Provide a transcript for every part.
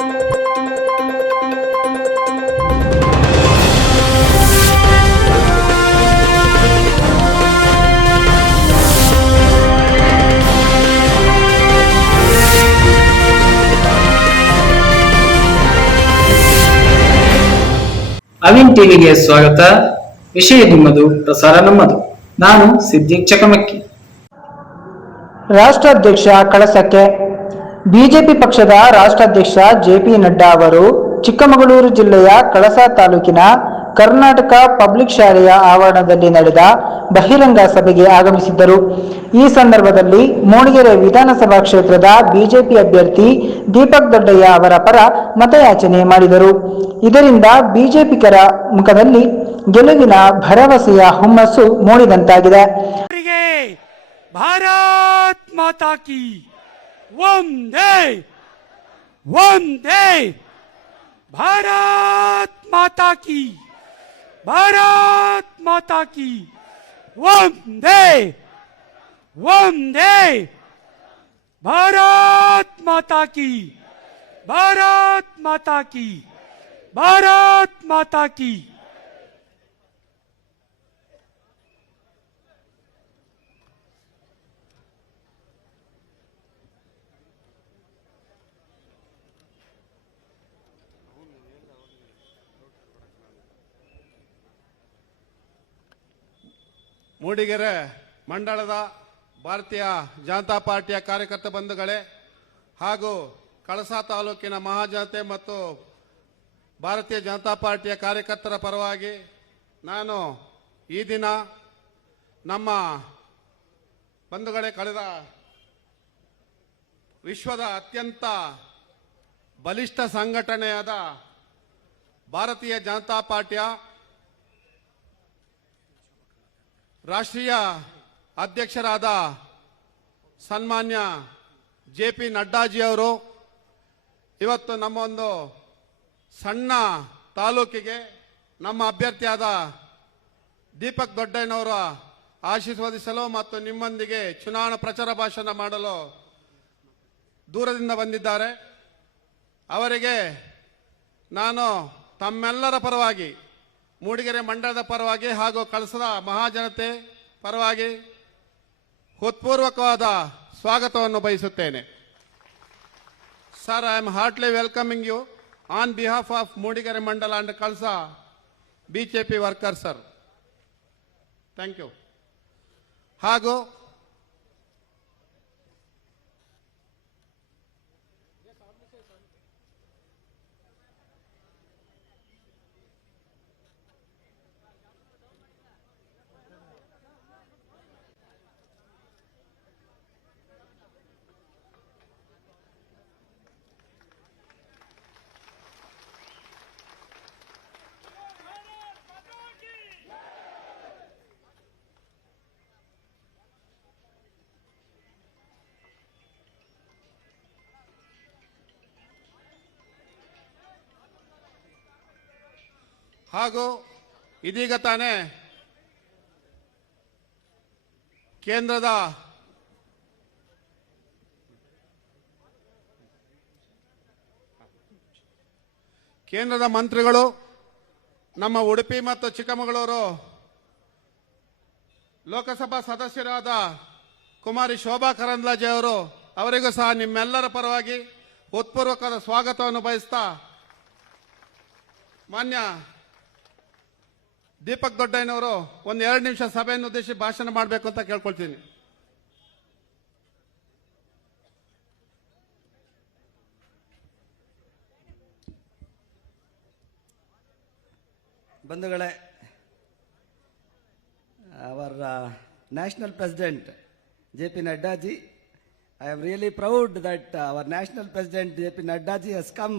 ಅವಿನ್ ಟಿವಿಗೆ ಸ್ವಾಗತ. ವಿಷಯ ನಿಮ್ಮದು, ಪ್ರಸಾರ ನಮ್ಮದು. ನಾನು ಸಿದ್ದಿಕ್ ಚಕಮಕ್ಕಿ. ರಾಷ್ಟ್ರಾಧ್ಯಕ್ಷ ಕಳಸಕ್ಕೆ. ಬಿಜೆಪಿ ಪಕ್ಷದ ರಾಷ್ಟ್ರಾಧ್ಯಕ್ಷ ಜೆಪಿ ನಡ್ಡಾ ಅವರು ಚಿಕ್ಕಮಗಳೂರು ಜಿಲ್ಲೆಯ ಕಳಸ ತಾಲೂಕಿನ ಕರ್ನಾಟಕ ಪಬ್ಲಿಕ್ ಶಾಲೆಯ ಆವರಣದಲ್ಲಿ ನಡೆದ ಬಹಿರಂಗ ಸಭೆಗೆ ಆಗಮಿಸಿದ್ದರು. ಈ ಸಂದರ್ಭದಲ್ಲಿ ಮೂಡಿಗೆರೆ ವಿಧಾನಸಭಾ ಕ್ಷೇತ್ರದ ಬಿಜೆಪಿ ಅಭ್ಯರ್ಥಿ ದೀಪಕ್ ದೊಡ್ಡಯ್ಯ ಅವರ ಪರ ಮತಯಾಚನೆ ಮಾಡಿದರು. ಇದರಿಂದ ಬಿಜೆಪಿಗರ ಮುಖದಲ್ಲಿ ಗೆಲುವಿನ ಭರವಸೆಯ ಹುಮ್ಮಸ್ಸು ಮೂಡಿದಂತಾಗಿದೆ. ಭಾರತ್ ಮಾತಾ ಕಿ ವಂದೇ ವಂದೇ, ಭಾರತ್ ಮಾತಾ ಕಿ, ಭಾರತ್ ಮಾತಾ ಕಿ ವಂದೇ ವಂದೇ, ಭಾರತ್ ಮಾತಾ ಕಿ, ಭಾರತ್ ಮಾತಾ ಕಿ, ಭಾರತ್ ಮಾತಾ ಕಿ. ಮೂಡಿಗೆರೆ ಮಂಡಳದ ಭಾರತೀಯ ಜನತಾ ಪಾರ್ಟಿಯ ಕಾರ್ಯಕರ್ತ ಬಂಧುಗಳೇ ಹಾಗೂ ಕಳಸಾ ತಾಲೂಕಿನ ಮಹಾಜನತೆ ಮತ್ತು ಭಾರತೀಯ ಜನತಾ ಪಾರ್ಟಿಯ ಕಾರ್ಯಕರ್ತರ ಪರವಾಗಿ ನಾನು ಈ ದಿನ ನಮ್ಮ ಬಂಧುಗಳೇ ಕಳೆದ ವಿಶ್ವದ ಅತ್ಯಂತ ಬಲಿಷ್ಠ ಸಂಘಟನೆಯಾದ ಭಾರತೀಯ ಜನತಾ ಪಾರ್ಟಿಯ ರಾಷ್ಟ್ರೀಯ ಅಧ್ಯಕ್ಷರಾದ ಸನ್ಮಾನ್ಯ ಜೆಪಿ ನಡ್ಡಾಜಿಯವರು ಇವತ್ತು ನಮ್ಮ ಒಂದು ಸಣ್ಣ ತಾಲೂಕಿಗೆ ನಮ್ಮ ಅಭ್ಯರ್ಥಿಯಾದ ದೀಪಕ್ ದೊಡ್ಡಯ್ಯನವರ ಆಶೀರ್ವದಿಸಲು ಮತ್ತು ನಿಮ್ಮೊಂದಿಗೆ ಚುನಾವಣಾ ಪ್ರಚಾರ ಭಾಷಣ ಮಾಡಲು ದೂರದಿಂದ ಬಂದಿದ್ದಾರೆ. ಅವರಿಗೆ ನಾನು ತಮ್ಮೆಲ್ಲರ ಪರವಾಗಿ, ಮೂಡಿಗೆರೆ ಮಂಡಳದ ಪರವಾಗಿ ಹಾಗೂ ಕಳಸದ ಮಹಾಜನತೆ ಪರವಾಗಿ ಹೃತ್ಪೂರ್ವಕವಾದ ಸ್ವಾಗತವನ್ನು ಬಯಸುತ್ತೇನೆ. Sir, I am heartly welcoming you on behalf of Mudigere ಮಂಡಲ and Kalasa BJP worker sir. Thank you. ಹಾಗೂ ಹಾಗೂ ಇದೀಗ ತಾನೇ ಕೇಂದ್ರದ ಮಂತ್ರಿಗಳು ನಮ್ಮ ಉಡುಪಿ ಮತ್ತು ಚಿಕ್ಕಮಗಳೂರು ಲೋಕಸಭಾ ಸದಸ್ಯರಾದ ಕುಮಾರಿ ಶೋಭಾ ಕರಂದ್ಲಾಜೆ ಅವರಿಗೂ ಸಹ ನಿಮ್ಮೆಲ್ಲರ ಪರವಾಗಿ ಹೃತ್ಪೂರ್ವಕವಾದ ಸ್ವಾಗತವನ್ನು ಬಯಸ್ತಾ ಮಾನ್ಯ ದೀಪಕ್ ದೊಡ್ಡಯ್ಯನವರು ಒಂದು 2 ನಿಮಿಷ ಸಭೆಯನ್ನು ಉದ್ದೇಶಿಸಿ ಭಾಷಣ ಮಾಡಬೇಕು ಅಂತ ಕೇಳ್ಕೊಳ್ತೀನಿ. ಬಂಧುಗಳೇ, our national president JP Nadda ji, I am really proud that our national president JP Nadda ji has come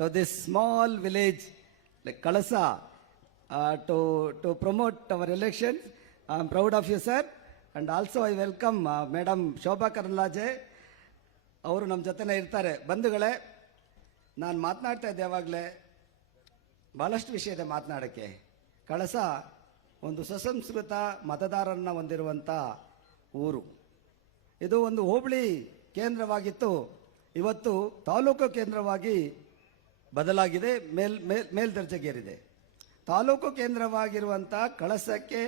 to this small village like Kalasa to promote our elections. I am proud of you, sir. And also I welcome Madam Shobha Karandlaje. ಅವರು ನಮ್ಮ ಜೊತೆನೇ ಇರ್ತಾರೆ. ಬಂಧುಗಳೇ, ನಾನು ಮಾತನಾಡ್ತಾ ಇದ್ದೆ ಯಾವಾಗಲೇ ಭಾಳಷ್ಟು ವಿಷಯದ ಮಾತನಾಡೋಕ್ಕೆ. ಕಳಸ ಒಂದು ಸುಸಂಸ್ಕೃತ ಮತದಾರರನ್ನು ಹೊಂದಿರುವಂಥ ಊರು. ಇದು ಒಂದು ಹೋಬಳಿ ಕೇಂದ್ರವಾಗಿತ್ತು, ಇವತ್ತು ತಾಲೂಕು ಕೇಂದ್ರವಾಗಿ ಬದಲಾಗಿದೆ, ಮೇಲ್ದರ್ಜೆಗೇರಿದೆ. ತಾಲೂಕು ಕೇಂದ್ರವಾಗಿರುವಂಥ ಕಳಸಕ್ಕೆ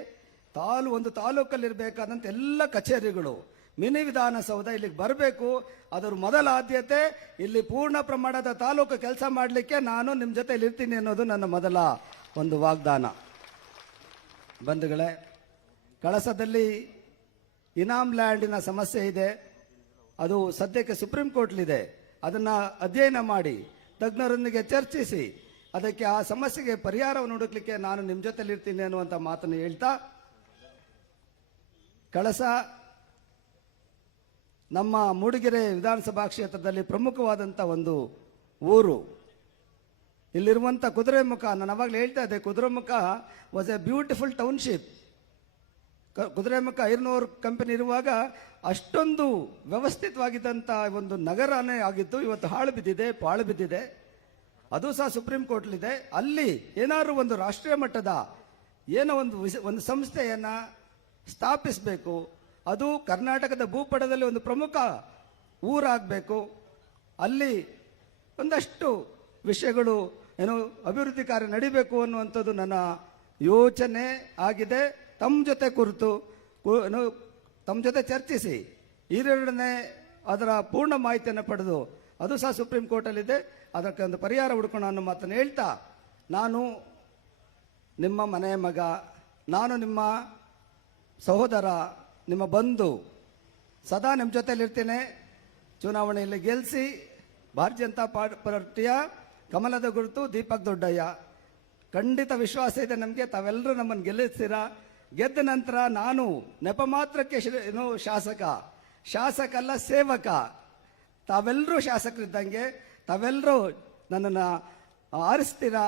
ಒಂದು ತಾಲೂಕಲ್ಲಿರಬೇಕಾದಂಥ ಎಲ್ಲ ಕಚೇರಿಗಳು, ಮಿನಿ ವಿಧಾನಸೌಧ ಇಲ್ಲಿಗೆ ಬರಬೇಕು. ಅದರ ಮೊದಲ ಆದ್ಯತೆ. ಇಲ್ಲಿ ಪೂರ್ಣ ಪ್ರಮಾಣದ ತಾಲೂಕು ಕೆಲಸ ಮಾಡಲಿಕ್ಕೆ ನಾನು ನಿಮ್ಮ ಜೊತೆಲಿ ಇರ್ತೀನಿ ಅನ್ನೋದು ನನ್ನ ಮೊದಲ ಒಂದು ವಾಗ್ದಾನ. ಬಂಧುಗಳೇ, ಕಳಸದಲ್ಲಿ ಇನಾಮ್ ಲ್ಯಾಂಡಿನ ಸಮಸ್ಯೆ ಇದೆ. ಅದು ಸದ್ಯಕ್ಕೆ ಸುಪ್ರೀಂ ಕೋರ್ಟ್ಲಿದೆ. ಅದನ್ನು ಅಧ್ಯಯನ ಮಾಡಿ ತಜ್ಞರೊಂದಿಗೆ ಚರ್ಚಿಸಿ ಅದಕ್ಕೆ ಆ ಸಮಸ್ಯೆಗೆ ಪರಿಹಾರವನ್ನು ಹುಡುಕ್ಲಿಕ್ಕೆ ನಾನು ನಿಮ್ಮ ಜೊತೆಲಿ ಇರ್ತೀನಿ ಅನ್ನುವಂಥ ಮಾತನ್ನು ಹೇಳ್ತಾ, ಕಳಸ ನಮ್ಮ ಮೂಡಿಗೆರೆ ವಿಧಾನಸಭಾ ಕ್ಷೇತ್ರದಲ್ಲಿ ಪ್ರಮುಖವಾದಂಥ ಒಂದು ಊರು. ಇಲ್ಲಿರುವಂಥ ಕುದುರೆಮುಖ, ನಾನು ಅವಾಗಲೇ ಹೇಳ್ತಾ ಇದ್ದೆ, Kudremukh was a beautiful township. Kudremukh iron ore company ಇರುವಾಗ ಅಷ್ಟೊಂದು ವ್ಯವಸ್ಥಿತವಾಗಿದ್ದಂಥ ಒಂದು ನಗರನೇ ಆಗಿತ್ತು. ಇವತ್ತು ಹಾಳು ಬಿದ್ದಿದೆ, ಪಾಳು ಬಿದ್ದಿದೆ. ಅದು ಸಹ ಸುಪ್ರೀಂ ಕೋರ್ಟ್ಲಿದೆ. ಅಲ್ಲಿ ಏನಾದರೂ ಒಂದು ರಾಷ್ಟ್ರೀಯ ಮಟ್ಟದ ಏನೋ ಒಂದು ಸಂಸ್ಥೆಯನ್ನು ಸ್ಥಾಪಿಸಬೇಕು. ಅದು ಕರ್ನಾಟಕದ ಭೂಪಟದಲ್ಲಿ ಒಂದು ಪ್ರಮುಖ ಊರಾಗಬೇಕು. ಅಲ್ಲಿ ಒಂದಷ್ಟು ವಿಷಯಗಳು ಏನೋ ಅಭಿವೃದ್ಧಿ ಕಾರ್ಯ ನಡಿಬೇಕು ಅನ್ನುವಂಥದ್ದು ನನ್ನ ಯೋಚನೆ ಆಗಿದೆ. ತಮ್ಮ ಜೊತೆ ಕುರಿತು ತಮ್ಮ ಜೊತೆ ಚರ್ಚಿಸಿ ಈರೆರಡನೇ ಅದರ ಪೂರ್ಣ ಮಾಹಿತಿಯನ್ನು ಪಡೆದು ಅದು ಸಹ ಸುಪ್ರೀಂ ಕೋರ್ಟಲ್ಲಿದೆ, ಅದಕ್ಕೆ ಒಂದು ಪರಿಹಾರ ಹುಡುಕೋಣ ಅನ್ನೋ ಮಾತನ್ನು ಹೇಳ್ತಾ, ನಾನು ನಿಮ್ಮ ಮನೆಯ ಮಗ, ನಾನು ನಿಮ್ಮ ಸಹೋದರ, ನಿಮ್ಮ ಬಂಧು, ಸದಾ ನಿಮ್ಮ ಜೊತೆಯಲ್ಲಿರ್ತೇನೆ. ಚುನಾವಣೆಯಲ್ಲಿ ಗೆಲ್ಲಿಸಿ. ಭಾರತೀಯ ಜನತಾ ಪಾರ್ಟಿಯ ಕಮಲದ ಗುರುತು ದೀಪಕ್ ದೊಡ್ಡಯ್ಯ. ಖಂಡಿತ ವಿಶ್ವಾಸ ಇದೆ ನಮಗೆ, ತಾವೆಲ್ಲರೂ ನಮ್ಮನ್ನು ಗೆಲ್ಲಿಸ್ತೀರಾ. ಗೆದ್ದ ನಂತರ ನಾನು ನೆಪ ಮಾತ್ರಕ್ಕೆ ಶಾಸಕ ಅಲ್ಲ, ಸೇವಕ. ತಾವೆಲ್ಲರೂ ಶಾಸಕರಿದ್ದಂಗೆ, ತಾವೆಲ್ಲರೂ ನನ್ನನ್ನು ಆರಿಸ್ತೀರಾ,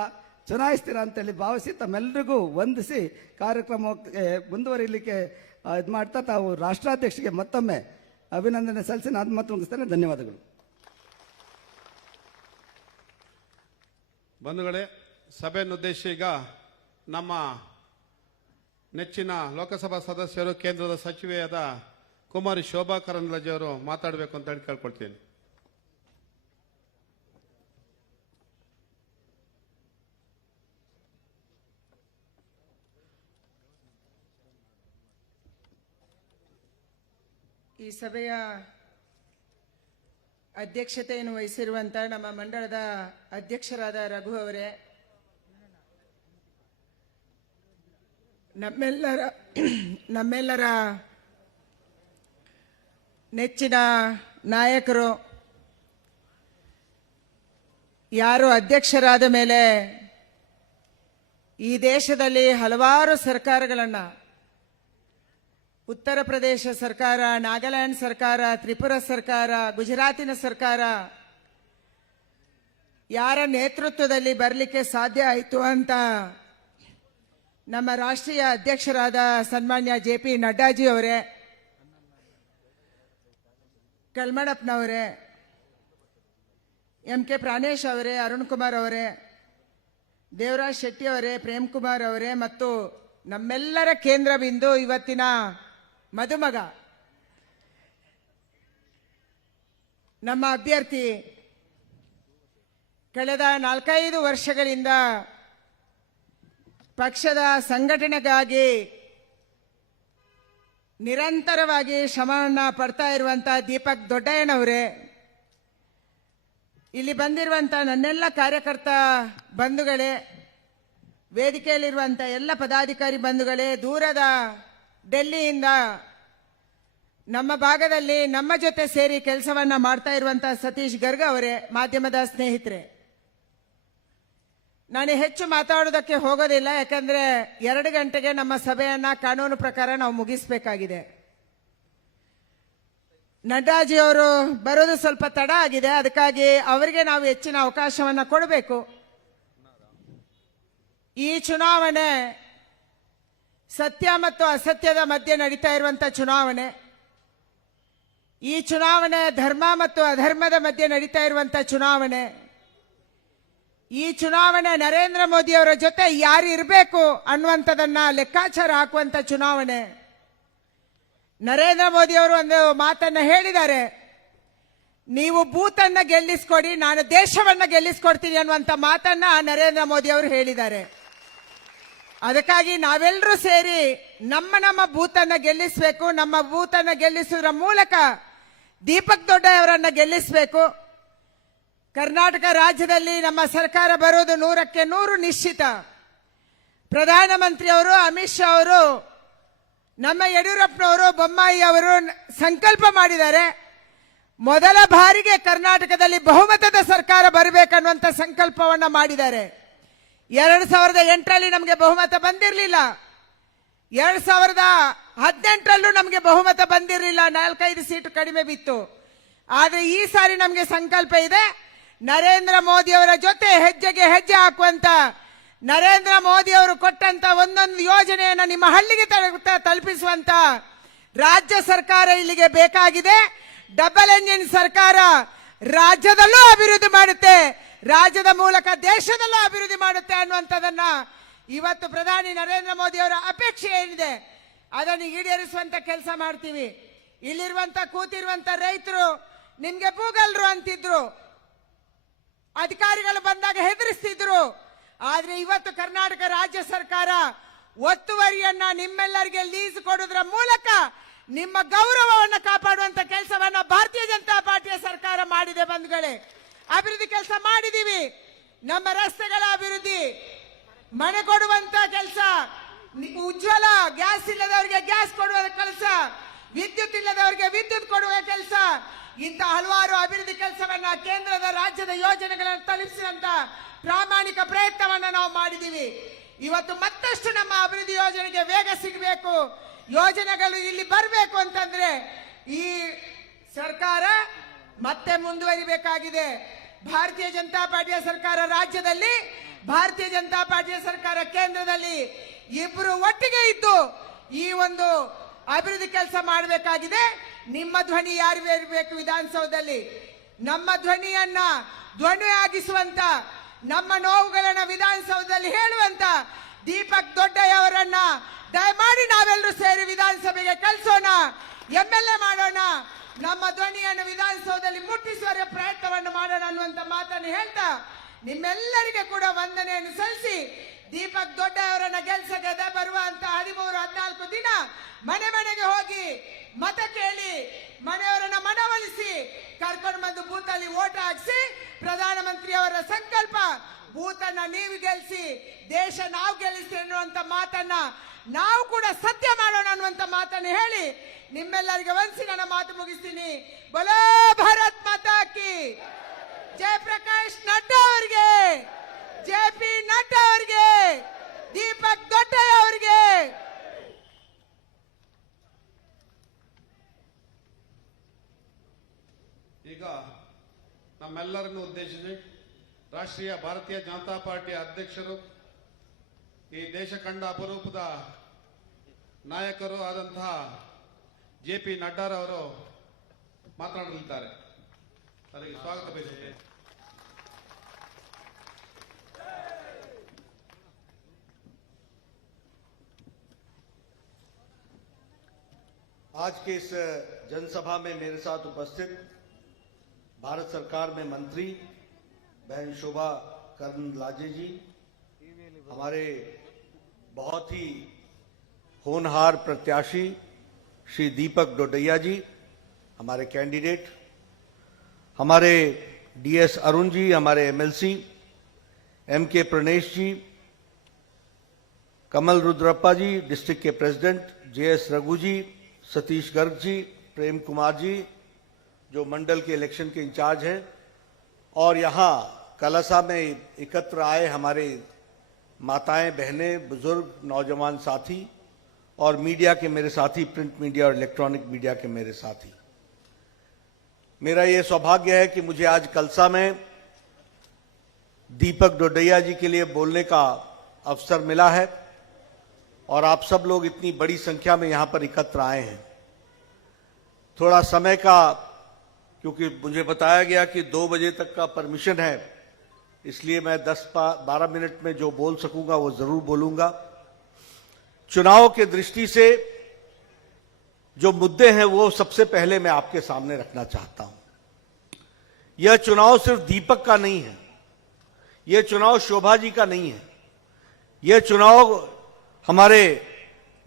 ಚುನಾಯಿಸ್ತೀರಾ ಅಂತೇಳಿ ಭಾವಿಸಿ ತಮ್ಮೆಲ್ಲರಿಗೂ ವಂದಿಸಿ ಕಾರ್ಯಕ್ರಮಕ್ಕೆ ಮುಂದುವರಿಯಲಿಕ್ಕೆ ಇದು ಮಾಡ್ತಾ ತಾವು ರಾಷ್ಟ್ರಾಧ್ಯಕ್ಷರಿಗೆ ಮತ್ತೊಮ್ಮೆ ಅಭಿನಂದನೆ ಸಲ್ಲಿಸಿ ನಾನು ಮಾತು ಮುಗಿಸ್ತೇನೆ. ಧನ್ಯವಾದಗಳು. ಬಂಧುಗಳೇ, ಸಭೆಯನ್ನುದ್ದೇಶಿ ಈಗ ನಮ್ಮ ನೆಚ್ಚಿನ ಲೋಕಸಭಾ ಸದಸ್ಯರು, ಕೇಂದ್ರದ ಸಚಿವೆಯಾದ ಕುಮಾರಿ ಶೋಭಾ ಕರಂದ್ಲಾಜೆ ಅವರು ಮಾತಾಡಬೇಕು ಅಂತ ಹೇಳಿ ಕೇಳ್ಕೊಳ್ತೀನಿ. ಈ ಸಭೆಯ ಅಧ್ಯಕ್ಷತೆಯನ್ನು ವಹಿಸಿರುವಂಥ ನಮ್ಮ ಮಂಡಳದ ಅಧ್ಯಕ್ಷರಾದ ರಘು ಅವರೇ, ನಮ್ಮೆಲ್ಲರ ನೆಚ್ಚಿನ ನಾಯಕರು, ಯಾರು ಅಧ್ಯಕ್ಷರಾದ ಮೇಲೆ ಈ ದೇಶದಲ್ಲಿ ಹಲವಾರು ಸರ್ಕಾರಗಳನ್ನು, ಉತ್ತರ ಪ್ರದೇಶ ಸರ್ಕಾರ, ನಾಗಾಲ್ಯಾಂಡ್ ಸರ್ಕಾರ, ತ್ರಿಪುರ ಸರ್ಕಾರ, ಗುಜರಾತಿನ ಸರ್ಕಾರ, ಯಾರ ನೇತೃತ್ವದಲ್ಲಿ ಬರಲಿಕ್ಕೆ ಸಾಧ್ಯ ಆಯಿತು ಅಂತ ನಮ್ಮ ರಾಷ್ಟ್ರೀಯ ಅಧ್ಯಕ್ಷರಾದ ಸನ್ಮಾನ್ಯ JP ನಡ್ಡಾಜಿ ಅವರೇ, ಕಲ್ಮಣಪ್ಪನವರೇ, MK ಪ್ರಾಣೇಶ್ ಅವರೇ, ಅರುಣ್ ಕುಮಾರ್ ಅವರೇ, ದೇವರಾಜ್ ಶೆಟ್ಟಿ ಅವರೇ, ಪ್ರೇಮ್ ಕುಮಾರ್ ಅವರೇ ಮತ್ತು ನಮ್ಮೆಲ್ಲರ ಕೇಂದ್ರ ಬಿಂದು ಇವತ್ತಿನ ಮದುಮಗ, ನಮ್ಮ ಅಭ್ಯರ್ಥಿ, ಕಳೆದ 4-5 ವರ್ಷಗಳಿಂದ ಪಕ್ಷದ ಸಂಘಟನೆಗಾಗಿ ನಿರಂತರವಾಗಿ ಶ್ರಮವನ್ನು ಪಡ್ತಾ ಇರುವಂಥ ದೀಪಕ್ ದೊಡ್ಡಯ್ಯನವರೇ, ಇಲ್ಲಿ ಬಂದಿರುವಂಥ ನನ್ನೆಲ್ಲ ಕಾರ್ಯಕರ್ತ ಬಂಧುಗಳೇ, ವೇದಿಕೆಯಲ್ಲಿರುವಂಥ ಎಲ್ಲ ಪದಾಧಿಕಾರಿ ಬಂಧುಗಳೇ, ದೂರದ ಡೆಲ್ಲಿಯಿಂದ ನಮ್ಮ ಭಾಗದಲ್ಲಿ ನಮ್ಮ ಜೊತೆ ಸೇರಿ ಕೆಲಸವನ್ನ ಮಾಡ್ತಾ ಇರುವಂಥ ಸತೀಶ್ ಗರ್ಗ್ ಅವರೇ, ಮಾಧ್ಯಮದ ಸ್ನೇಹಿತರೆ, ನಾನು ಹೆಚ್ಚು ಮಾತಾಡೋದಕ್ಕೆ ಹೋಗೋದಿಲ್ಲ. ಯಾಕಂದ್ರೆ 2 ಗಂಟೆಗೆ ನಮ್ಮ ಸಭೆಯನ್ನ ಕಾನೂನು ಪ್ರಕಾರ ನಾವು ಮುಗಿಸಬೇಕಾಗಿದೆ. ನಡ್ಡಾಜಿ ಅವರು ಬರೋದು ಸ್ವಲ್ಪ ತಡ ಆಗಿದೆ, ಅದಕ್ಕಾಗಿ ಅವರಿಗೆ ನಾವು ಹೆಚ್ಚಿನ ಅವಕಾಶವನ್ನ ಕೊಡಬೇಕು. ಈ ಚುನಾವಣೆ ಸತ್ಯ ಮತ್ತು ಅಸತ್ಯದ ಮಧ್ಯೆ ನಡೀತಾ ಇರುವಂತ ಚುನಾವಣೆ. ಈ ಚುನಾವಣೆ ಧರ್ಮ ಮತ್ತು ಅಧರ್ಮದ ಮಧ್ಯೆ ನಡೀತಾ ಇರುವಂತ ಚುನಾವಣೆ. ಈ ಚುನಾವಣೆ ನರೇಂದ್ರ ಮೋದಿ ಅವರ ಜೊತೆ ಯಾರು ಇರಬೇಕು ಅನ್ನುವಂಥದ್ದನ್ನ ಲೆಕ್ಕಾಚಾರ ಹಾಕುವಂತ ಚುನಾವಣೆ. ನರೇಂದ್ರ ಮೋದಿ ಅವರು ಒಂದು ಮಾತನ್ನ ಹೇಳಿದ್ದಾರೆ, ನೀವು ಬೂತನ್ನ ಗೆಲ್ಲಿಸ್ಕೊಡಿ, ನಾನು ದೇಶವನ್ನ ಗೆಲ್ಲಿಸ್ಕೊಡ್ತೀನಿ ಅನ್ನುವಂತ ಮಾತನ್ನ ನರೇಂದ್ರ ಮೋದಿ ಅವರು ಹೇಳಿದ್ದಾರೆ. ಅದಕ್ಕಾಗಿ ನಾವೆಲ್ಲರೂ ಸೇರಿ ನಮ್ಮ ಬೂತನ್ನ ಗೆಲ್ಲಿಸಬೇಕು. ನಮ್ಮ ಬೂತನ್ನ ಗೆಲ್ಲಿಸುವುದರ ಮೂಲಕ ದೀಪಕ್ ದೊಡ್ಡ ಅವರನ್ನ ಗೆಲ್ಲಿಸಬೇಕು. ಕರ್ನಾಟಕ ರಾಜ್ಯದಲ್ಲಿ ನಮ್ಮ ಸರ್ಕಾರ ಬರೋದು 100ಕ್ಕೆ 100 ನಿಶ್ಚಿತ. ಪ್ರಧಾನಮಂತ್ರಿ ಅವರು, ಅಮಿತ್ ಶಾ ಅವರು, ನಮ್ಮ ಯಡಿಯೂರಪ್ಪನವರು, ಬೊಮ್ಮಾಯಿ ಅವರು ಸಂಕಲ್ಪ ಮಾಡಿದ್ದಾರೆ. ಮೊದಲ ಬಾರಿಗೆ ಕರ್ನಾಟಕದಲ್ಲಿ ಬಹುಮತದ ಸರ್ಕಾರ ಬರಬೇಕನ್ನುವಂತ ಸಂಕಲ್ಪವನ್ನ ಮಾಡಿದ್ದಾರೆ. 2008ರಲ್ಲಿ ನಮಗೆ ಬಹುಮತ ಬಂದಿರಲಿಲ್ಲ, 2018ರಲ್ಲೂ ನಮಗೆ ಬಹುಮತ ಬಂದಿರಲಿಲ್ಲ, 4-5 ಸೀಟು ಕಡಿಮೆ ಬಿತ್ತು. ಆದ್ರೆ ಈ ಸಾರಿ ನಮಗೆ ಸಂಕಲ್ಪ ಇದೆ, ನರೇಂದ್ರ ಮೋದಿ ಅವರ ಜೊತೆ ಹೆಜ್ಜೆಗೆ ಹೆಜ್ಜೆ ಹಾಕುವಂತ, ನರೇಂದ್ರ ಮೋದಿ ಅವರು ಕೊಟ್ಟಂತ ಒಂದೊಂದು ಯೋಜನೆಯನ್ನು ನಿಮ್ಮ ಹಳ್ಳಿಗೆ ತಲುಪಿಸುವಂತ ರಾಜ್ಯ ಸರ್ಕಾರ ಇಲ್ಲಿಗೆ ಬೇಕಾಗಿದೆ. ಡಬಲ್ ಎಂಜಿನ್ ಸರ್ಕಾರ ರಾಜ್ಯದಲ್ಲೂ ಅಭಿವೃದ್ಧಿ ಮಾಡುತ್ತೆ, ರಾಜ್ಯದ ಮೂಲಕ ದೇಶದಲ್ಲೂ ಅಭಿವೃದ್ಧಿ ಮಾಡುತ್ತೆ ಅನ್ನುವಂಥದ್ದನ್ನ ಇವತ್ತು ಪ್ರಧಾನಿ ನರೇಂದ್ರ ಮೋದಿ ಅವರ ಅಪೇಕ್ಷೆ ಏನಿದೆ ಅದನ್ನು ಈಡೇರಿಸುವಂತ ಕೆಲಸ ಮಾಡ್ತೀವಿ. ಇಲ್ಲಿರುವಂತ ಕೂತಿರುವಂತ ರೈತರು ನಿಮ್ಗೆ ಭೂಗಲ್ರು ಅಂತಿದ್ರು, ಅಧಿಕಾರಿಗಳು ಬಂದಾಗ ಹೆದರಿಸ್ತಿದ್ರು. ಆದ್ರೆ ಇವತ್ತು ಕರ್ನಾಟಕ ರಾಜ್ಯ ಸರ್ಕಾರ ಒತ್ತುವರಿಯನ್ನ ನಿಮ್ಮೆಲ್ಲರಿಗೆ ಲೀಸ್ ಕೊಡುವುದರ ಮೂಲಕ ನಿಮ್ಮ ಗೌರವವನ್ನು ಕಾಪಾಡುವಂತ ಕೆಲಸವನ್ನ ಭಾರತೀಯ ಜನತಾ ಪಾರ್ಟಿಯ ಸರ್ಕಾರ ಮಾಡಿದೆ. ಬಂಧುಗಳೇ, ಅಭಿವೃದ್ಧಿ ಕೆಲಸ ಮಾಡಿದೀವಿ. ನಮ್ಮ ರಸ್ತೆಗಳ ಅಭಿವೃದ್ಧಿ, ಮನೆ ಕೊಡುವಂತ ಕೆಲಸ, ಉಜ್ವಲ ಗ್ಯಾಸ್ ಇಲ್ಲದವರಿಗೆ ಗ್ಯಾಸ್ ಕೊಡುವ ಕೆಲಸ, ವಿದ್ಯುತ್ ಇಲ್ಲದವರಿಗೆ ವಿದ್ಯುತ್ ಕೊಡುವ ಕೆಲಸ, ಇಂಥ ಹಲವಾರು ಅಭಿವೃದ್ಧಿ ಕೆಲಸವನ್ನ ಕೇಂದ್ರದ ರಾಜ್ಯದ ಯೋಜನೆಗಳನ್ನು ತಲುಪಿಸಿದಂತ ಪ್ರಾಮಾಣಿಕ ಪ್ರಯತ್ನವನ್ನ ನಾವು ಮಾಡಿದೀವಿ. ಇವತ್ತು ಮತ್ತಷ್ಟು ನಮ್ಮ ಅಭಿವೃದ್ಧಿ ಯೋಜನೆಗೆ ವೇಗ ಸಿಗಬೇಕು, ಯೋಜನೆಗಳು ಇಲ್ಲಿ ಬರಬೇಕು ಅಂತಂದ್ರೆ ಈ ಸರ್ಕಾರ ಮತ್ತೆ ಮುಂದುವರಿಬೇಕಾಗಿದೆ. ಭಾರತೀಯ ಜನತಾ ಪಾರ್ಟಿಯ ಸರ್ಕಾರ ರಾಜ್ಯದಲ್ಲಿ, ಭಾರತೀಯ ಜನತಾ ಪಾರ್ಟಿಯ ಸರ್ಕಾರ ಕೇಂದ್ರದಲ್ಲಿ ಇಬ್ಬರು ಒಟ್ಟಿಗೆ ಇದ್ದು ಈ ಒಂದು ಅಭಿವೃದ್ಧಿ ಕೆಲಸ ಮಾಡಬೇಕಾಗಿದೆ. ನಿಮ್ಮ ಧ್ವನಿ ಯಾರು ಇರಬೇಕು ವಿಧಾನಸೌಧದಲ್ಲಿ? ನಮ್ಮ ಧ್ವನಿಯನ್ನ ಧ್ವನಿಯಾಗಿಸುವಂತ, ನಮ್ಮ ನೋವುಗಳನ್ನ ವಿಧಾನಸೌಧದಲ್ಲಿ ಹೇಳುವಂತ ದೀಪಕ್ ದೊಡ್ಡಯ್ಯ ಅವರನ್ನ ದಯಮಾಡಿ ನಾವೆಲ್ಲರೂ ಸೇರಿ ವಿಧಾನಸಭೆಗೆ ಕಳಿಸೋಣ, MLA ಮಾಡೋಣ, ನಮ್ಮ ಧ್ವನಿಯನ್ನು ವಿಧಾನಸೌಧದಲ್ಲಿ ಮುಟ್ಟಿಸುವ ಪ್ರಯತ್ನವನ್ನು ಮಾಡೋಣ ಅನ್ನುವಂತ ಮಾತನ್ನು ಹೇಳ್ತಾ ನಿಮ್ಮೆಲ್ಲರಿಗೆ ಕೂಡ ವಂದನೆಯನ್ನು ಸಲ್ಲಿಸಿ ದೀಪಕ್ ದೊಡ್ಡಯ್ಯ ಅವರನ್ನ ಗೆಲ್ಸಕ್ಕೆ ಬರುವಂತ 13-14 ದಿನ ಮನೆ ಮನೆಗೆ ಹೋಗಿ ಮತ ಕೇಳಿ ಮನೆಯವರನ್ನ ಮನವೊಲಿಸಿ ಕರ್ಕೊಂಡು ಬಂದು ಬೂತಲ್ಲಿ ಓಟ್ ಹಾಕಿಸಿ ಪ್ರಧಾನಮಂತ್ರಿ ಅವರ ಸಂಕಲ್ಪ ಬೂತನ್ನ ನೀವು ಗೆಲ್ಲಿಸಿ ದೇಶ ನಾವು ಗೆಲ್ಲಿಸಿ ಅನ್ನುವಂತ ಮಾತನ್ನ ನಾವು ಕೂಡ ಸತ್ಯ ಮಾಡೋಣ ಅನ್ನುವಂತ ಮಾತನ್ನು ಹೇಳಿ ನಿಮ್ಮೆಲ್ಲರಿಗೆ ವಂದಿಸಿ ನನ್ನ ಮಾತು ಮುಗಿಸ್ತೀನಿ. ಬೋಲೋ ಭಾರತ್ ಮಾತಾ ಕಿ ಜಯಪ್ರಕಾಶ್ ನಡ್ಡಾ ಅವರಿಗೆ, JP ನಡ್ಡಾ ಅವರಿಗೆ, ದೀಪಕ್ ದೊಡ್ಡಯ್ಯ ಅವರಿಗೆ. ಈಗ ನಮ್ಮೆಲ್ಲರನ್ನು ಉದ್ದೇಶಿಸಿ ರಾಷ್ಟ್ರೀಯ ಭಾರತೀಯ ಜನತಾ ಪಾರ್ಟಿಯ ಅಧ್ಯಕ್ಷರು, ಈ ದೇಶ ಕಂಡ ಅಪರೂಪದ ನಾಯಕರು ಆದಂತಹ JP ನಡ್ಡಾರವರು ಮಾತನಾಡಲಿದ್ದಾರೆ. ಅವರಿಗೆ ಸ್ವಾಗತ ಬಯಸುತ್ತೇನೆ. आज के इस जनसभा में मेरे साथ उपस्थित भारत सरकार में मंत्री बहन शोभा करंदलाजे जी, हमारे बहुत ही होनहार प्रत्याशी श्री दीपक डोडैया जी, हमारे कैंडिडेट, हमारे DS अरुण जी, हमारे MLC MK प्रणेश जी, कमल रुद्रप्पा जी, डिस्ट्रिक्ट के प्रेसिडेंट JS रघु जी, सतीश गर्ग जी, प्रेम कुमार जी जो मंडल के इलेक्शन के इंचार्ज हैं, और यहाँ कलसा में एकत्र आए हमारे माताएं, बहनें, बुजुर्ग, नौजवान साथी और मीडिया के मेरे साथी, प्रिंट मीडिया और इलेक्ट्रॉनिक मीडिया के मेरे साथी। मेरा ये सौभाग्य है कि मुझे आज कलसा में दीपक डोडैया जी के लिए बोलने का अवसर मिला है और आप सब लोग इतनी बड़ी संख्या में यहां पर एकत्र आए हैं। थोड़ा समय का, क्योंकि मुझे बताया गया कि 2 बजे तक का परमिशन है, इसलिए मैं 10-12 मिनट में जो बोल सकूंगा वो जरूर बोलूंगा। चुनाव के दृष्टि से जो मुद्दे हैं वो सबसे पहले मैं आपके सामने रखना चाहता हूं। यह चुनाव सिर्फ दीपक का नहीं है, यह चुनाव शोभा जी का नहीं है, यह चुनाव हमारे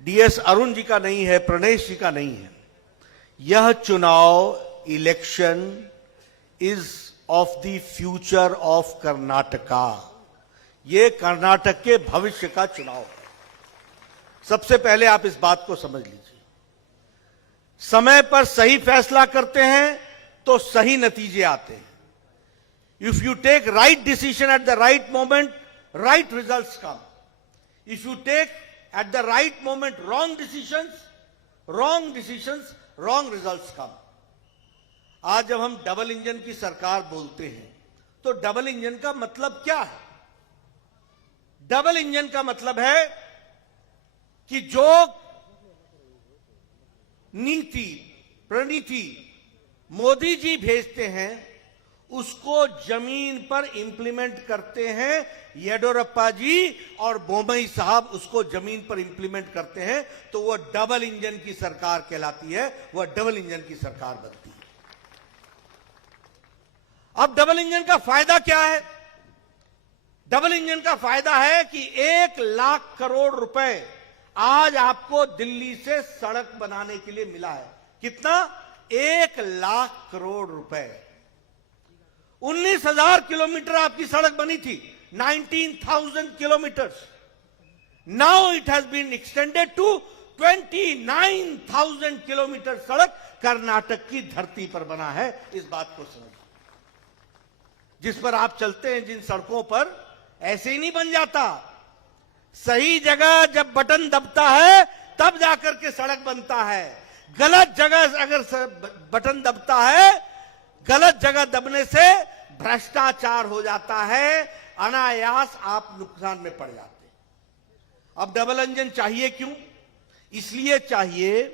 डीएस अरुण जी का नहीं है, प्रणेश जी का नहीं है। यह चुनाव election is of the future of Karnataka. यह कर्नाटक के भविष्य का चुनाव है। सबसे पहले आप इस बात को समझ लीजिए। समय पर सही फैसला करते हैं तो सही नतीजे आते हैं। If you take right decision at the right moment, right results come. If you take at the right moment wrong decisions, wrong results come. आज जब हम डबल इंजन की सरकार बोलते हैं तो डबल इंजन का मतलब क्या है? डबल इंजन का मतलब है कि जो नीति प्रणीति मोदी जी भेजते हैं उसको जमीन पर इंप्लीमेंट करते हैं येडियुरप्पा जी, और बोम्मई साहब उसको जमीन पर इंप्लीमेंट करते हैं, तो वह डबल इंजन की सरकार कहलाती है, वह डबल इंजन की सरकार बनती है। अब डबल इंजन का फायदा क्या है? डबल इंजन का फायदा है कि 1 लाख करोड़ रुपए आज आपको दिल्ली से सड़क बनाने के लिए मिला है। कितना? 1 लाख करोड़ रुपए। 19,000 किलोमीटर आपकी सड़क बनी थी, 19,000 kilometres. Now it has been extended to 29,000 kilometre सड़क कर्नाटक की धरती पर बना है। इस बात को समझिए। जिस पर आप चलते हैं, जिन सड़कों पर, ऐसे ही नहीं बन जाता। सही जगह जब बटन दबता है तब जाकर के सड़क बनता है। गलत जगह अगर बटन दबता है, गलत जगह दबने से भ्रष्टाचार हो जाता है, अनायास आप नुकसान में पड़ जाते हैं। अब डबल इंजन चाहिए क्यों? इसलिए चाहिए,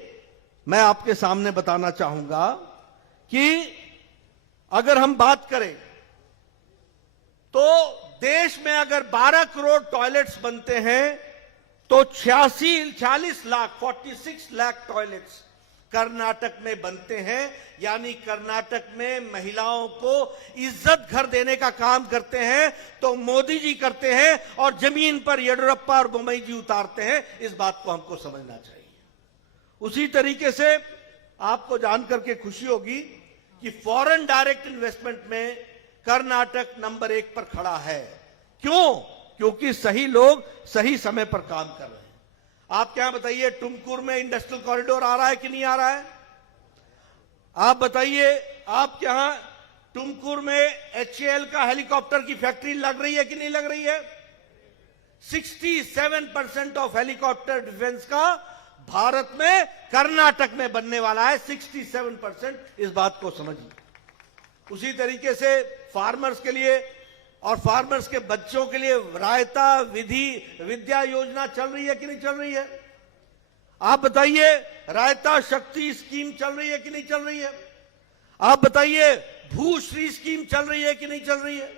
मैं आपके सामने बताना चाहूंगा कि अगर हम बात करें तो देश में अगर 12 करोड़ टॉयलेट्स बनते हैं तो 46 लाख 46 लाख टॉयलेट्स कर्नाटक में बनते हैं। यानी कर्नाटक में महिलाओं को इज्जत घर देने का काम करते हैं तो मोदी जी करते हैं, और जमीन पर येडियुरप्पा और बोम्मई जी उतारते हैं। इस बात को हमको समझना चाहिए। उसी तरीके से आपको जानकर के खुशी होगी कि फॉरेन डायरेक्ट इन्वेस्टमेंट में कर्नाटक नंबर 1 पर खड़ा है। क्यों? क्योंकि सही लोग सही समय पर काम कर रहे हैं। आप क्या बताइए, टुमकुर में इंडस्ट्रियल कॉरिडोर आ रहा है कि नहीं आ रहा है? आप बताइए, आपके यहां टुमकुर में HAL का हेलीकॉप्टर की फैक्ट्री लग रही है कि नहीं लग रही है? 67% ऑफ हेलीकॉप्टर डिफेंस का भारत में कर्नाटक में बनने वाला है। 67%। इस बात को समझिए। उसी तरीके से फार्मर्स के लिए और फार्मर्स के बच्चों के लिए रायता विद्या योजना चल रही है कि नहीं चल रही है? आप बताइए, रायता शक्ति स्कीम चल रही है कि नहीं चल रही है? आप बताइए, भूश्री स्कीम चल रही है कि नहीं चल रही है?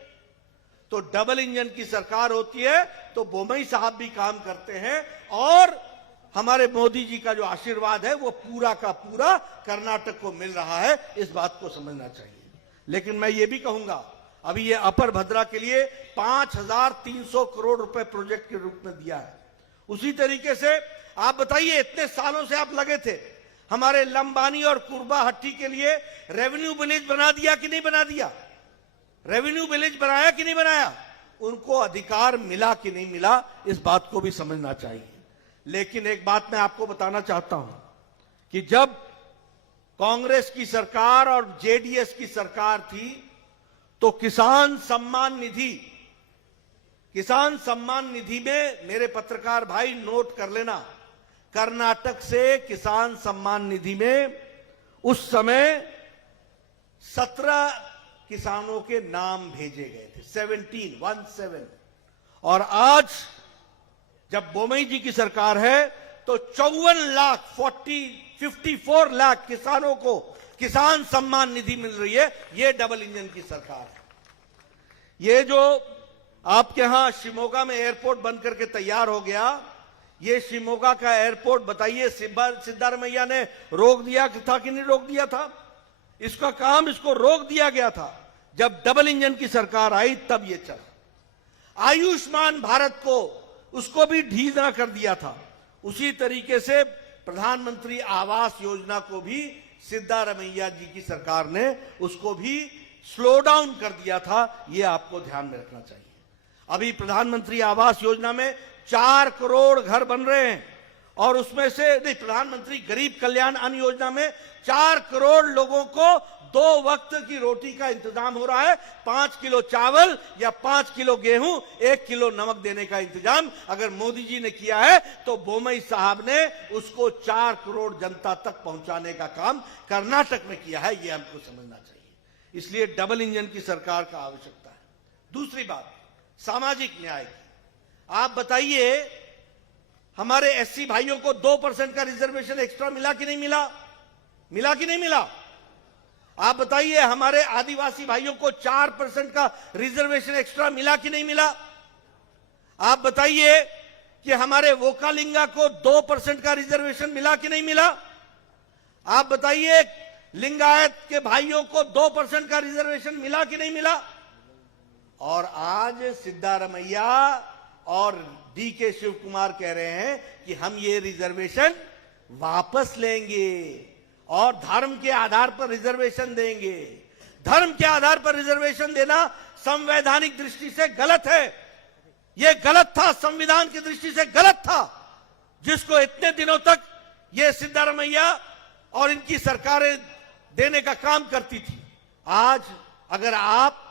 तो डबल इंजन की सरकार होती है तो बोम्मई साहब भी काम करते हैं, और हमारे मोदी जी का जो आशीर्वाद है वो पूरा का पूरा कर्नाटक को मिल रहा है। इस बात को समझना चाहिए। लेकिन मैं ये भी कहूंगा, अभी ये अपर भद्रा के लिए 5,300 करोड़ रुपए प्रोजेक्ट के रूप में दिया है। उसी तरीके से आप बताइए, इतने सालों से आप लगे थे, हमारे लंबानी और कुर्बा हट्टी के लिए रेवेन्यू विलेज बना दिया कि नहीं बना दिया? रेवेन्यू विलेज बनाया कि नहीं बनाया? उनको अधिकार मिला कि नहीं मिला? इस बात को भी समझना चाहिए। लेकिन एक बात मैं आपको बताना चाहता हूं कि जब कांग्रेस की सरकार और जेडीएस की सरकार थी तो किसान सम्मान निधि में, मेरे पत्रकार भाई नोट कर लेना, कर्नाटक से किसान सम्मान निधि में उस समय 17 किसानों के नाम भेजे गए थे। 17। और आज जब बोम्मई जी की सरकार है तो 54 लाख किसानों को किसान सम्मान निधि मिल रही है। यह डबल इंजन की सरकार है। ये जो आपके यहां शिमोगा में एयरपोर्ट बनकर के तैयार हो गया, ये शिमोगा का एयरपोर्ट बताइए, सिद्धारमैया ने रोक दिया था कि नहीं रोक दिया था? इसका काम इसको रोक दिया गया था। जब डबल इंजन की सरकार आई तब ये चला। आयुष्मान भारत को उसको भी ढीला कर दिया था। उसी तरीके से प्रधानमंत्री आवास योजना को भी सिद्धारमैया जी की सरकार ने उसको भी स्लो डाउन कर दिया था। ये आपको ध्यान में रखना चाहिए। अभी प्रधानमंत्री आवास योजना में 4 करोड़ घर बन रहे हैं और उसमें से नहीं, प्रधानमंत्री गरीब कल्याण अन्न योजना में 4 करोड़ लोगों को 2 वक्त की रोटी का इंतजाम हो रहा है। 5 किलो चावल या 5 किलो गेहूं, 1 किलो नमक देने का इंतजाम अगर मोदी जी ने किया है तो बोमई साहब ने उसको 4 करोड़ जनता तक पहुंचाने का काम कर्नाटक में किया है। यह हमको समझना चाहिए। इसलिए डबल इंजन की सरकार का आवश्यकता है। दूसरी बात, सामाजिक न्याय की। आप बताइए, हमारे एससी भाइयों को 2% का रिजर्वेशन एक्स्ट्रा मिला कि नहीं मिला? मिला कि नहीं मिला? आप बताइए, हमारे आदिवासी भाइयों को 4% का रिजर्वेशन एक्स्ट्रा मिला कि नहीं मिला? आप बताइए कि हमारे वोकालिंगा को 2% का रिजर्वेशन मिला कि नहीं मिला? आप बताइए, लिंगायत के भाइयों को 2% का रिजर्वेशन मिला कि नहीं मिला? और आज सिद्धारमैया और डीके शिव कुमार कह रहे हैं कि हम ये रिजर्वेशन वापस लेंगे और धर्म के आधार पर रिजर्वेशन देंगे। धर्म के आधार पर रिजर्वेशन देना संवैधानिक दृष्टि से गलत है। यह गलत था, संविधान की दृष्टि से गलत था, जिसको इतने दिनों तक ये सिद्धारमैया और इनकी सरकारें देने का काम करती थी। आज अगर आप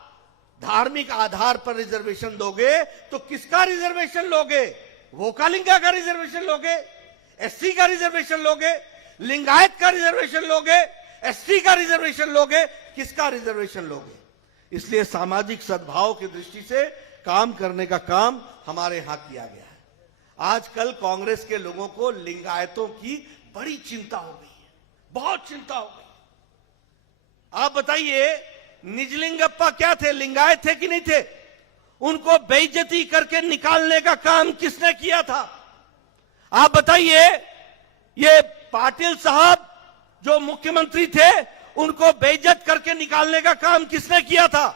धार्मिक आधार पर रिजर्वेशन दोगे तो किसका रिजर्वेशन लोगे? वोकालिंगा का रिजर्वेशन लोगे? एससी का रिजर्वेशन लोगे? लिंगायत का रिजर्वेशन लोगे? एसटी का रिजर्वेशन लोगे? किसका रिजर्वेशन लोगे? इसलिए सामाजिक सद्भाव की दृष्टि से काम करने का काम हमारे यहां किया गया है। आजकल कांग्रेस के लोगों को लिंगायतों की बड़ी चिंता हो गई है, बहुत चिंता हो गई। आप बताइए, निजलिंगप्पा क्या थे? लिंगायत थे कि नहीं थे? उनको बेइज्जती करके निकालने का काम किसने किया था? आप बताइए, ये पाटिल साहब जो मुख्यमंत्री थे, उनको बेइज्जत करके निकालने का काम किसने किया था?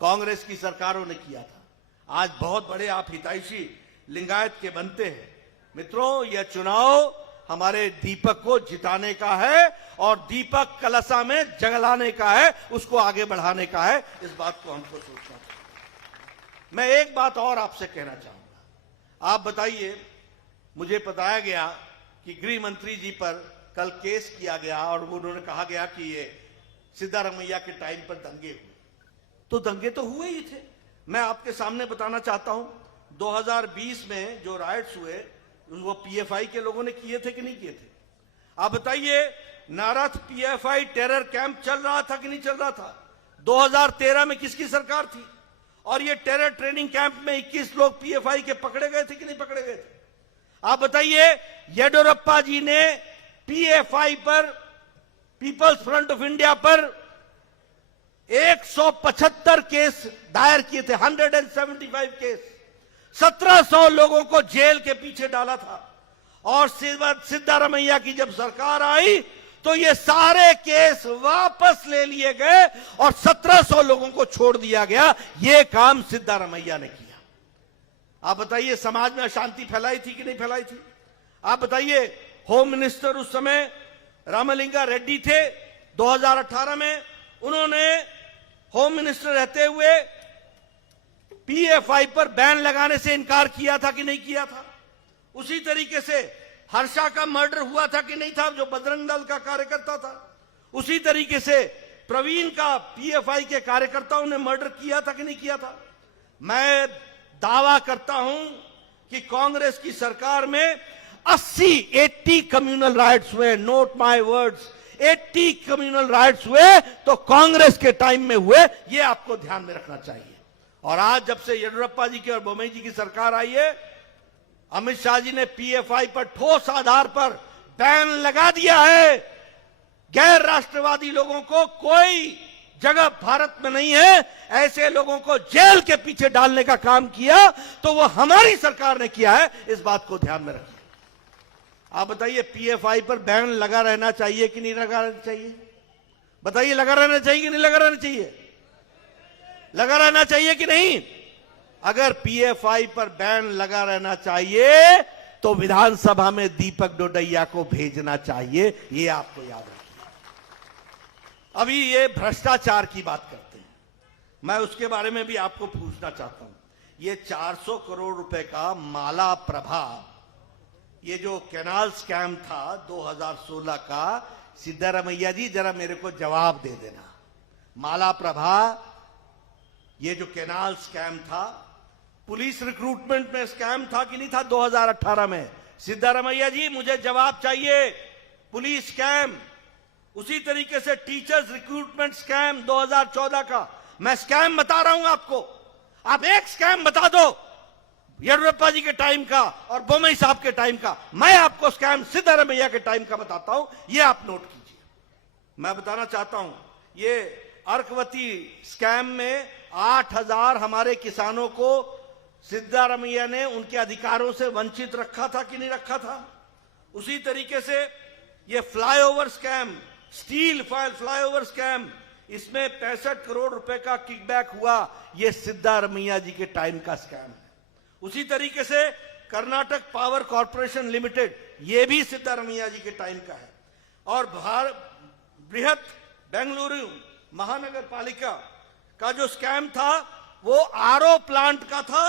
कांग्रेस की सरकारों ने किया था। आज बहुत बड़े आप हितैषी लिंगायत के बनते हैं। मित्रों, यह चुनाव हमारे दीपक को जिताने का है और दीपक कलसा में जगलाने का है, उसको आगे बढ़ाने का है। इस बात को हमको सोचना चाहिए। मैं एक बात और आपसे कहना चाहूंगा। आप बताइए, मुझे बताया गया कि गृह मंत्री जी पर कल केस किया गया और उन्होंने कहा गया कि ये सिद्धारमैया के टाइम पर दंगे हुए। तो दंगे तो हुए ही थे। मैं आपके सामने बताना चाहता हूं, 2020 में जो राइट्स हुए वो पीएफआई के लोगों ने किए थे कि नहीं किए थे? आप बताइए, नारथ पीएफआई टेरर कैंप चल रहा था कि नहीं चल रहा था? 2013 में किसकी सरकार थी? और ये टेरर ट्रेनिंग कैंप में 21 लोग पीएफआई के पकड़े गए थे कि नहीं पकड़े गए थे? आप बताइए, येडियुरप्पा जी ने पीएफआई पर, पीपल्स फ्रंट ऑफ इंडिया पर 175 केस दायर किए थे, 175 केस। 1700 लोगों को जेल के पीछे डाला था। और सिद्धारमैया की जब सरकार आई तो ये सारे केस वापस ले लिए गए और 1700 लोगों को छोड़ दिया गया। ये काम सिद्धारमैया ने किया। आप बताइए, समाज में अशांति फैलाई थी कि नहीं फैलाई थी? आप बताइए, होम मिनिस्टर उस समय रामलिंगा रेड्डी थे। 2018 में उन्होंने होम मिनिस्टर रहते हुए पीएफआई पर बैन लगाने से इनकार किया था कि नहीं किया था? उसी तरीके से हर्षा का मर्डर हुआ था कि नहीं था, जो बजरंग दल का कार्यकर्ता था? उसी तरीके से प्रवीण का पीएफआई के कार्यकर्ताओं ने मर्डर किया था कि नहीं किया था? मैं दावा करता हूं कि कांग्रेस की सरकार में 80 कम्युनल राइट्स हुए। Note my words, 80 communal riots हुए तो कांग्रेस के टाइम में हुए। ये आपको ध्यान में रखना चाहिए। और आज जब से येडियुरप्पा जी की और बोमई जी की सरकार आई है, अमित शाह जी ने पीएफआई पर ठोस आधार पर बैन लगा दिया है। गैर राष्ट्रवादी लोगों को कोई जगह भारत में नहीं है। ऐसे लोगों को जेल के पीछे डालने का काम किया तो वो हमारी सरकार ने किया है। इस बात को ध्यान में रखिए। आप बताइए, पीएफआई पर बैन लगा रहना चाहिए कि नहीं लगा रहना चाहिए? बताइए, लगा रहना चाहिए कि नहीं लगा रहना चाहिए? लगा रहना चाहिए कि नहीं? अगर पीएफआई पर बैन लगा रहना चाहिए तो विधानसभा में दीपक डोडैया को भेजना चाहिए, ये आपको याद रखिए। अभी ये भ्रष्टाचार की बात करते हैं, मैं उसके बारे में भी आपको पूछना चाहता हूं। ये 400 करोड़ रुपए का माला प्रभा, ये जो कैनाल स्कैम था 2016 का, सिद्धारमैया जी जरा मेरे को जवाब दे देना। माला प्रभा, ये जो कैनाल स्कैम था, पुलिस रिक्रूटमेंट में स्कैम था कि नहीं था 2018 में? सिद्धारमैया जी मुझे जवाब चाहिए। पुलिस स्कैम, उसी तरीके से टीचर्स रिक्रूटमेंट स्कैम 2014 का। मैं स्कैम बता रहा हूं आपको, आप एक स्कैम बता दो येडियुरप्पा जी के टाइम का और बोम्मई साहब के टाइम का। मैं आपको स्कैम सिद्धारमैया के टाइम का बताता हूं, ये आप नोट कीजिए। मैं बताना चाहता हूं, ये अर्कवती स्कैम में 8,000 हमारे किसानों को सिद्धारमैया ने उनके अधिकारों से वंचित रखा था कि नहीं रखा था? उसी तरीके से ये flyover scam, steel flyover scam, इसमें 65 करोड़ रुपए का किकबैक हुआ, ये सिद्धारमैया जी के टाइम का स्कैम है। उसी तरीके से कर्नाटक पावर कॉर्पोरेशन लिमिटेड, ये भी सिद्धारमैया जी के टाइम का है। और बृहत बेंगलुरु महानगर पालिका का जो स्कैम था वो आरओ प्लांट का था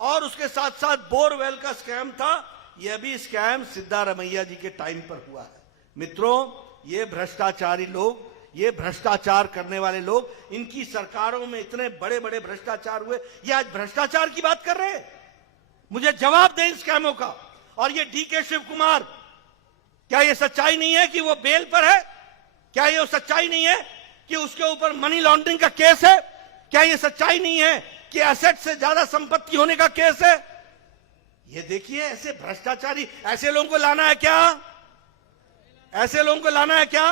और उसके साथ साथ बोरवेल का स्कैम था, यह भी स्कैम सिद्धारमैया जी के टाइम पर हुआ है। मित्रों, ये भ्रष्टाचारी लोग, ये भ्रष्टाचार करने वाले लोग, इनकी सरकारों में इतने बड़े बड़े भ्रष्टाचार हुए, ये आज भ्रष्टाचार की बात कर रहे हैं। मुझे जवाब दें इन स्कैमों का। और ये डीके शिव कुमार, क्या ये सच्चाई नहीं है कि वो बेल पर है? क्या ये सच्चाई नहीं है कि उसके ऊपर मनी लॉन्ड्रिंग का केस है? क्या ये सच्चाई नहीं है कि एसेट से ज्यादा संपत्ति होने का केस है? ये देखिए, ऐसे भ्रष्टाचारी, ऐसे लोगों को लाना है क्या? ऐसे लोगों को लाना है क्या?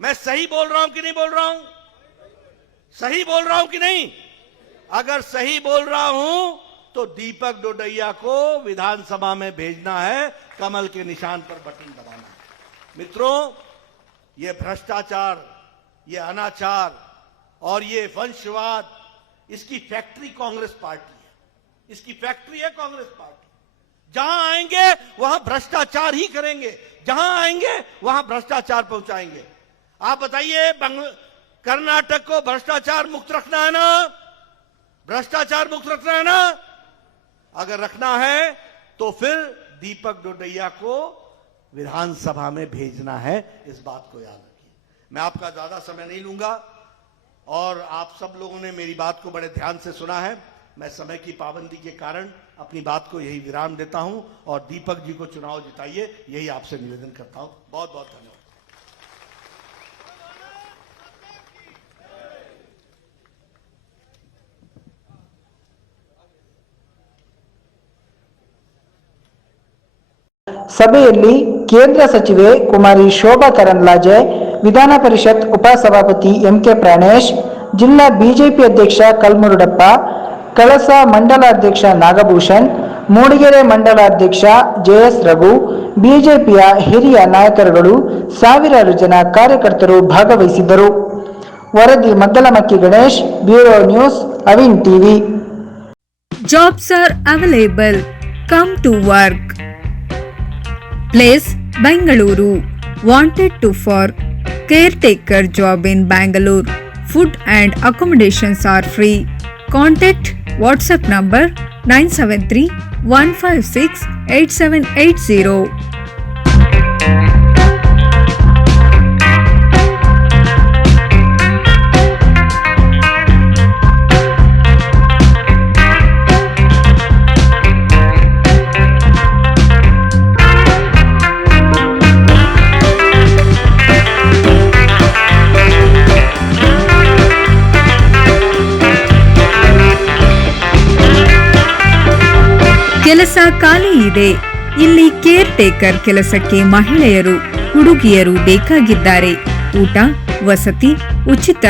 मैं सही बोल रहा हूं कि नहीं बोल रहा हूं? सही बोल रहा हूं कि नहीं? अगर सही बोल रहा हूं तो दीपक डोडैया को विधानसभा में भेजना है, कमल के निशान पर बटन दबाना है। मित्रों, ये भ्रष्टाचार, ये अनाचार और ये वंशवाद, इसकी फैक्ट्री कांग्रेस पार्टी है। इसकी फैक्ट्री है कांग्रेस पार्टी। जहां आएंगे वहां भ्रष्टाचार ही करेंगे, जहां आएंगे वहां भ्रष्टाचार पहुंचाएंगे। आप बताइए, कर्नाटक को भ्रष्टाचार मुक्त रखना है ना? भ्रष्टाचार मुक्त रखना है ना? अगर रखना है तो फिर दीपक डोडैया को विधानसभा में भेजना है, इस बात को याद रखिए। मैं आपका ज्यादा समय नहीं लूंगा और आप सब लोगों ने मेरी बात को बड़े ध्यान से सुना है। मैं समय की पाबंदी के कारण अपनी बात को यही विराम देता हूं और दीपक जी को चुनाव जिताइए, यही आपसे निवेदन करता हूं। बहुत बहुत धन्यवाद। ಸಭೆಯಲ್ಲಿ ಕೇಂದ್ರ ಸಚಿವೆ ಕುಮಾರಿ ಶೋಭಾ ಕರಂದ್ಲಾಜೆ, ವಿಧಾನ ಪರಿಷತ್ ಉಪಸಭಾಪತಿ ಎಂಕೆ ಪ್ರಾಣೇಶ್, ಜಿಲ್ಲಾ ಬಿಜೆಪಿ ಅಧ್ಯಕ್ಷ ಕಲ್ಮುರುಡಪ್ಪ, ಕಳಸ ಮಂಡಲಾಧ್ಯಕ್ಷ ನಾಗಭೂಷಣ್, ಮೂಡಿಗೆರೆ ಮಂಡಲಾಧ್ಯಕ್ಷ ಜೆಎಸ್ ರಘು, ಬಿಜೆಪಿಯ ಹಿರಿಯ ನಾಯಕರುಗಳು, ಸಾವಿರಾರು ಜನ ಕಾರ್ಯಕರ್ತರು ಭಾಗವಹಿಸಿದ್ದರು. ವರದಿ Maddalamakki Ganesh, bureau news, Avin TV. Jobs are available. Come to work. Place Bengaluru. Wanted to for caretaker job in Bangalore. Food and accommodations are free. Contact WhatsApp number 973 156 8780. ಕೆಲಸ ಖಾಲಿ ಇದೆ. ಇಲ್ಲಿ ಕೇರ್ ಟೇಕರ್ ಕೆಲಸಕ್ಕೆ ಮಹಿಳೆಯರು, ಹುಡುಗಿಯರು ಬೇಕಾಗಿದ್ದಾರೆ. ಊಟ, ವಸತಿ ಉಚಿತ.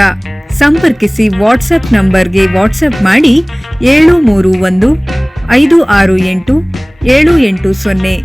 ಸಂಪರ್ಕಿಸಿ ವಾಟ್ಸ್ಆಪ್ ನಂಬರ್ಗೆ ವಾಟ್ಸ್ಆಪ್ ಮಾಡಿ 731 568 780.